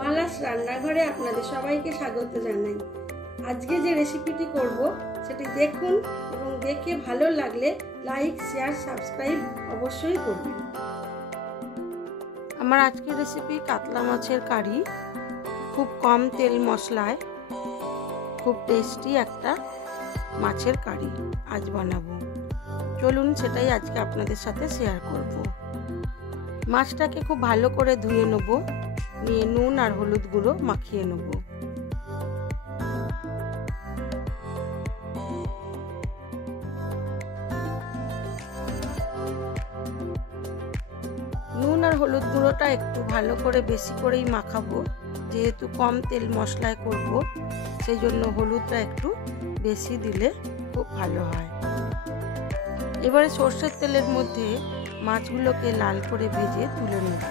মালাস রান্নাঘরে আপনাদের সবাইকে স্বাগত জানাই। আজকে যে রেসিপিটি করব সেটি দেখুন এবং দেখে ভালো লাগলে লাইক, শেয়ার, সাবস্ক্রাইব অবশ্যই করবেন। আমার আজকের রেসিপি কাতলা মাছের কারি। খুব কম তেল মশলায় খুব টেস্টি একটা মাছের কারি আজ বানাবো। চলুন সেটাই আজকে আপনাদের সাথে শেয়ার করব। মাছটাকে খুব ভালো করে ধুয়ে নেব, নিয়ে নুন আর হলুদ গুঁড়ো মাখিয়ে নেব। নুন আর হলুদ গুঁড়োটা একটু ভালো করে বেশি করেই মাখাবো, যেহেতু কম তেল মশলায় করব, সেই জন্য হলুদটা একটু বেশি দিলে খুব ভালো হয়। এবারে সর্ষের তেলের মধ্যে মাছগুলোকে লাল করে ভেজে তুলে নেব।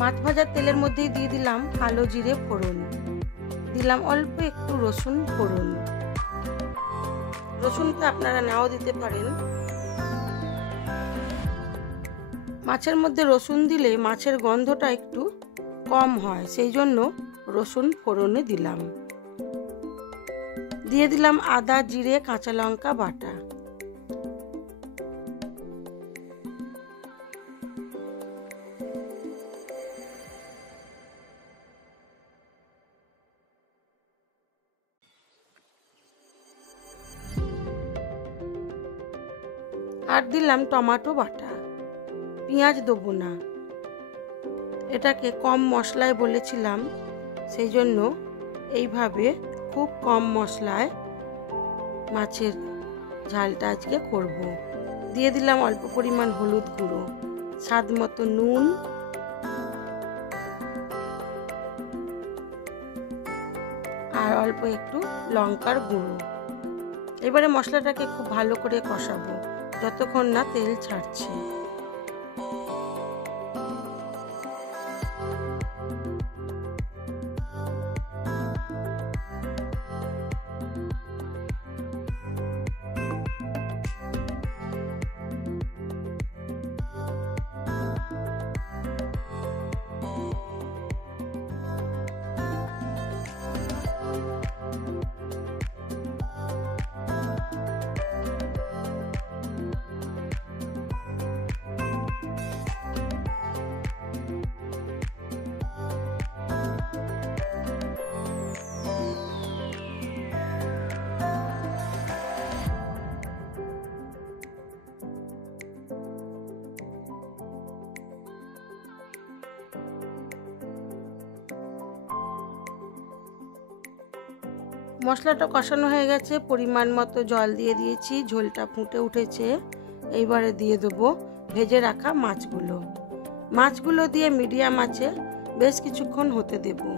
মাছ ভাজার তেলের মধ্যেই দিয়ে দিলাম কালো জিরে ফোড়ন, দিলাম অল্প একটু রসুন ফোড়ন। রসুনটা আপনারা নাও দিতে পারেন। মাছের মধ্যে রসুন দিলে মাছের গন্ধটা একটু কম হয়, সেই জন্য রসুন ফোড়নে দিলাম। দিয়ে দিলাম আদা, জিরে, কাঁচা লঙ্কা বাটা। আর দিলাম টমেটো বাটা। পেঁয়াজ দেবো না, এটাকে কম মশলায় বলেছিলাম, সেই জন্য এইভাবে খুব কম মশলায় মাছের ঝালটা আজকে করব। দিয়ে দিলাম অল্প পরিমাণ হলুদ গুঁড়ো, স্বাদ মতো নুন, আর অল্প একটু লঙ্কার গুঁড়ো। এবারে মশলাটাকে খুব ভালো করে কষাবো যতক্ষণ না তেল ছাড়ছে। মশলাটা কষানো হয়ে গেছে, পরিমাণ মতো জল দিয়ে দিয়েছি, ঝোলটা ফুটে উঠেছে। এইবারে দিয়ে দেবো ভেজে রাখা মাছগুলো। মাছগুলো দিয়ে মিডিয়াম আঁচে বেশ কিছুক্ষণ হতে দেবো।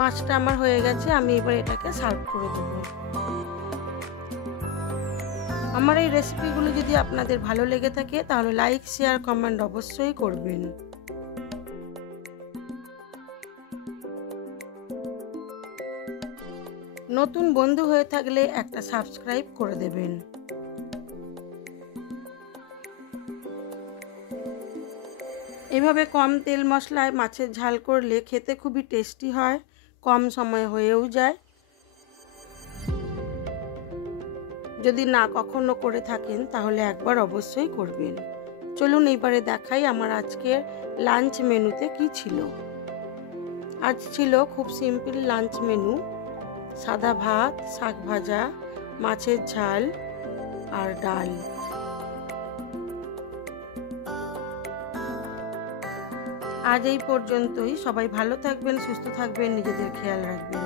মাছটা আমার হয়ে গেছে, আমি এবার এটাকে সার্ভ করে দেব। আমার এই রেসিপিগুলো যদি আপনাদের ভালো লেগে থাকে তাহলে লাইক, শেয়ার, কমেন্ট অবশ্যই করবেন। নতুন বন্ধু হয়ে থাকলে একটা সাবস্ক্রাইব করে দেবেন। এভাবে কম তেল মশলায় মাছের ঝাল করলে খেতে খুবই টেস্টি হয়, কম সময়ে হয়েও যায়। যদি না কখনো করে থাকেন তাহলে একবার অবশ্যই করবেন। চলুন এবারে দেখাই আমার আজকের লাঞ্চ মেনুতে কি ছিল। আজ ছিল খুব সিম্পল লাঞ্চ মেনু, সাদা ভাত, শাক ভাজা, মাছের ঝাল আর ডাল। আজ এই পর্যন্তই। সবাই ভালো থাকবেন, সুস্থ থাকবেন, নিজেদের খেয়াল রাখবেন।